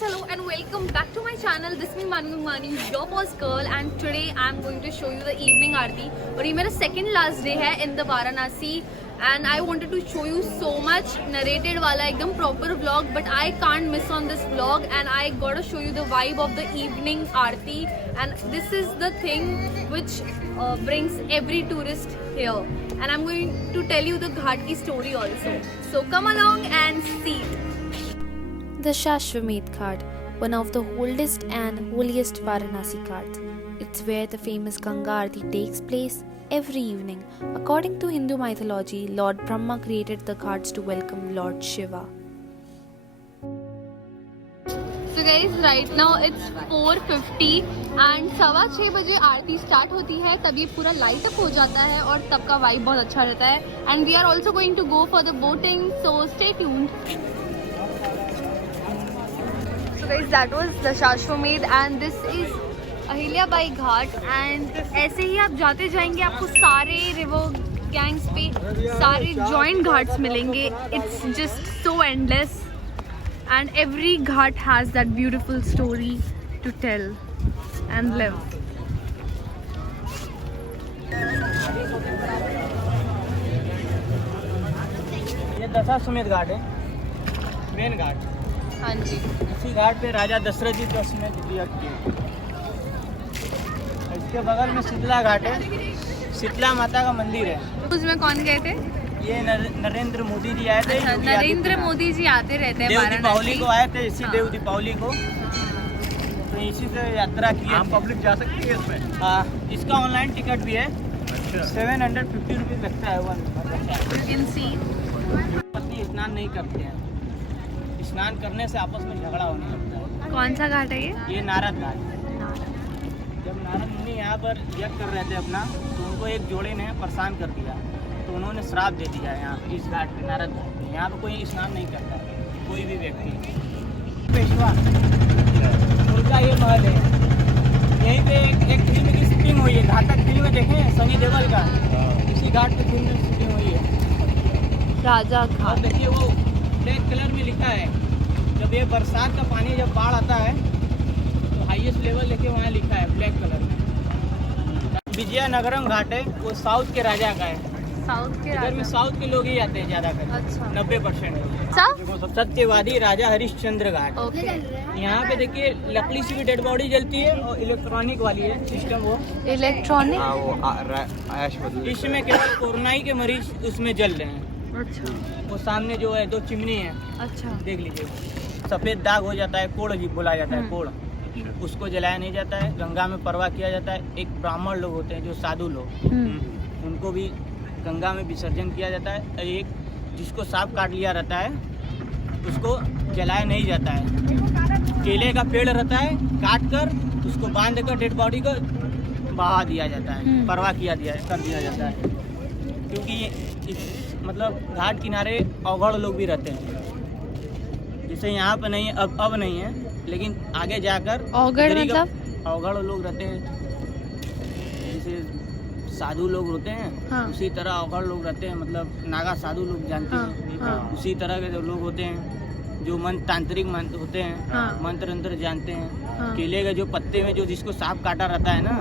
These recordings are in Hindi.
guys, hello and welcome back to my channel. This is me Manu Mani, your boss girl, and today I am going to show you the evening aarti. और ये मेरा second last day है in the Varanasi, and I wanted to show you so much narrated वाला एकदम proper vlog, but I can't miss on this vlog, and I gotta show you the vibe of the evening aarti, and this is the thing which brings every tourist here, and I'm going to tell you the ghat ki story also. So come along and see it. The Shashwamedh Ghat, one of the oldest and holiest Varanasi ghats. It's where the famous Ganga Aarti takes place every evening. According to Hindu mythology, Lord Brahma created the ghats to welcome Lord Shiva. So guys, right now it's 4:50 and 6:15 बजे आरती स्टार्ट होती है. तब ये पूरा लाइट अप हो जाता है और तब का वाइब बहुत अच्छा रहता है. And we are also going to go for the boating, so stay tuned. Guys, that was the Shashwamedh and this is Ahilyabai Ghat, and ऐसे ही आप जाते जाएंगे आपको सारे रिवर गैंग्स पे सारे जॉइंट घाट्स मिलेंगे. It's just so endless and every ghat has that beautiful story to tell and live. ये दशाश्वमेध घाट है, मेन घाट. हाँ जी. इसी घाट पे राजा दशरथ जी दशाश्वमेध किया किए. इसके बगल में शीतला घाट है, शीतला माता का मंदिर है. उसमें कौन गए थे? ये नरेंद्र मोदी जी आए थे. अच्छा, नरेंद्र मोदी जी आते रहते हैं देव वाराणसी. दीपावली को आए थे. इसी हाँ. देव दीपावली को तो इसी से यात्रा की. आम पब्लिक जा सकती है इसमें? हाँ, इसका ऑनलाइन टिकट भी है. अच्छा. 750 रुपीज़ लगता है. You can see. पत्नी स्नान नहीं करते हैं. स्नान करने से आपस में झगड़ा होने लगता है. कौन सा घाट है ये? ये नारद घाट. जब नारद मुनि यहाँ पर यज्ञ कर रहे थे अपना, तो उनको एक जोड़े ने परेशान कर दिया, तो उन्होंने श्राप दे दिया यहाँ इस घाट पे, नारद घाट पे. यहाँ पे कोई स्नान नहीं करता है, कोई भी व्यक्ति. पेशवा उनका ये महल है. यहीं पे एक फिल्म की शूटिंग हुई है. घातक फिल्म देखें सनी देओल का, इसी घाट पे फिल्म की शूटिंग हुई है. राजा और घाट. देखिए वो ब्लैक कलर में लिखा है. जब ये बरसात का पानी जब बाढ़ आता है तो हाईएस्ट लेवल लेके वहाँ लिखा है ब्लैक कलर में. विजयनगरम घाट है, वो साउथ के राजा का है. साउथ के इधर में राजा. साउथ के लोग ही आते हैं ज़्यादा कर. अच्छा. 90% सब. सत्यवादी राजा हरिश्चंद्र घाट. ओके. यहाँ पे देखिए लकड़ी से भी डेड बॉडी जलती है और इलेक्ट्रॉनिक वाली है सिस्टम. वो इलेक्ट्रॉनिक. इसमें केवल कोरोना के मरीज उसमें जल रहे हैं. अच्छा. वो सामने जो है 2 चिमनी है, अच्छा. देख लीजिए. सफ़ेद दाग हो जाता है, कोड़ जी बोला जाता है, कोड़. उसको जलाया नहीं जाता है. गंगा में परवाह किया जाता है. एक ब्राह्मण लोग होते हैं जो साधु लोग, उनको भी गंगा में विसर्जन किया जाता है. और एक जिसको सांप काट लिया रहता है उसको जलाया नहीं जाता है. केले का पेड़ रहता है, काट कर उसको बांध कर डेड बॉडी को बहा दिया जाता है, परवाह कर दिया जाता है. क्योंकि मतलब घाट किनारे अवगढ़ लोग भी रहते हैं. जैसे यहाँ पे नहीं है, अब नहीं है, लेकिन आगे जाकर अवगढ़ इधर ही का मतलब? अवगढ़ लोग रहते हैं. जैसे साधु लोग होते हैं, हाँ. उसी तरह अवगढ़ लोग रहते हैं. मतलब नागा साधु लोग जानते हाँ, हैं. हाँ. उसी तरह के जो लोग होते हैं जो तांत्रिक मंत्र होते हैं, हाँ. मंत्र अंतर जानते हैं. हाँ. केले के जो पत्ते में जो जिसको सांप काटा रहता है ना,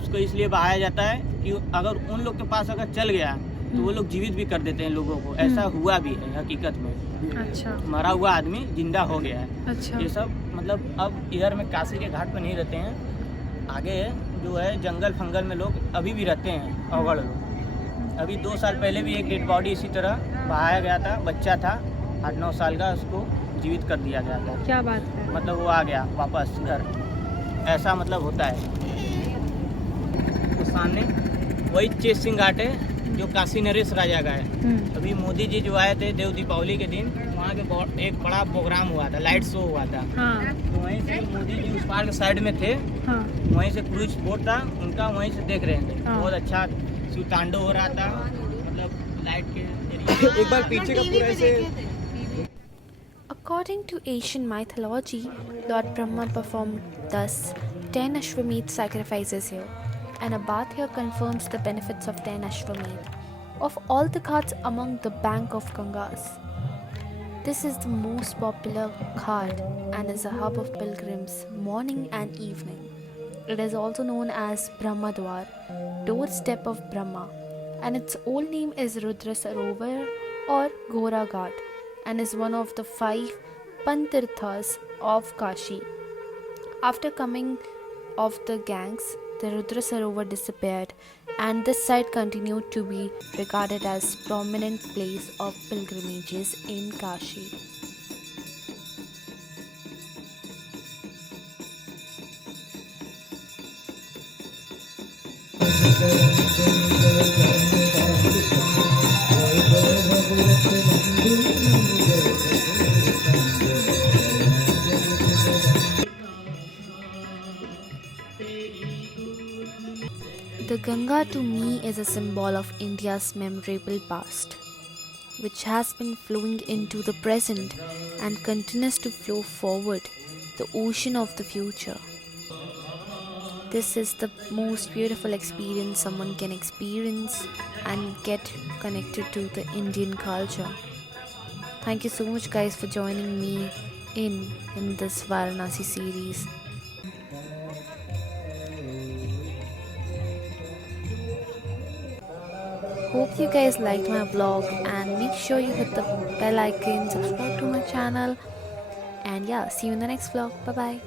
उसको इसलिए बहाया जाता है कि अगर उन लोग के पास अगर चल गया तो वो लोग जीवित भी कर देते हैं लोगों को. ऐसा हुआ भी है हकीकत में. अच्छा. मरा हुआ आदमी जिंदा हो गया है. अच्छा. ये सब मतलब अब इधर में काशी के घाट पर नहीं रहते हैं. आगे जो है जंगल फंगल में लोग अभी भी रहते हैं, अवगढ़ लोग. अभी 2 साल पहले भी एक डेड बॉडी इसी तरह बहाया गया था. बच्चा था 8-9 साल का, उसको जीवित कर दिया गया था. क्या बात है. मतलब वो आ गया वापस घर. ऐसा मतलब होता है. तो सामने वही चेत सिंह घाट है जो काशी नरेश राजा का है. अभी मोदी जी जो आए थे देव दीपावली के दिन, वहाँ के एक बड़ा प्रोग्राम हुआ था, लाइट शो हुआ था. हाँ. तो वहीं से मोदी जी उस पार के साइड में थे. हाँ. वहीं से क्रूज बोट था उनका, वहीं से देख रहे थे. हाँ. बहुत अच्छा शिव तांडव हो रहा था. मतलब लाइट के एरिया. एक बार पीछे का पूरा ऐसे. According to Asian mythology, Lord Brahma performed thus 10 Ashwamedh sacrifices here, and a bath here confirms the benefits of 10 Ashwamedh of all the ghats among the bank of Gangas. This is the most popular ghat and is a hub of pilgrims morning and evening. It is also known as Brahmadwar, doorstep of Brahma, and its old name is Rudra Sarovar or Gora Ghat, and is one of the 5 Pantirthas of Kashi. After coming of the Ganges, the Rudra Sarovar disappeared, and this site continued to be regarded as prominent place of pilgrimages in Kashi. The Ganga to me is a symbol of India's memorable past, which has been flowing into the present and continues to flow forward, the ocean of the future. This is the most beautiful experience someone can experience and get connected to the Indian culture. Thank you so much guys for joining me in this Varanasi series. Hope you guys liked my vlog, and make sure you hit the bell icon, subscribe to my channel, and yeah, see you in the next vlog. Bye bye.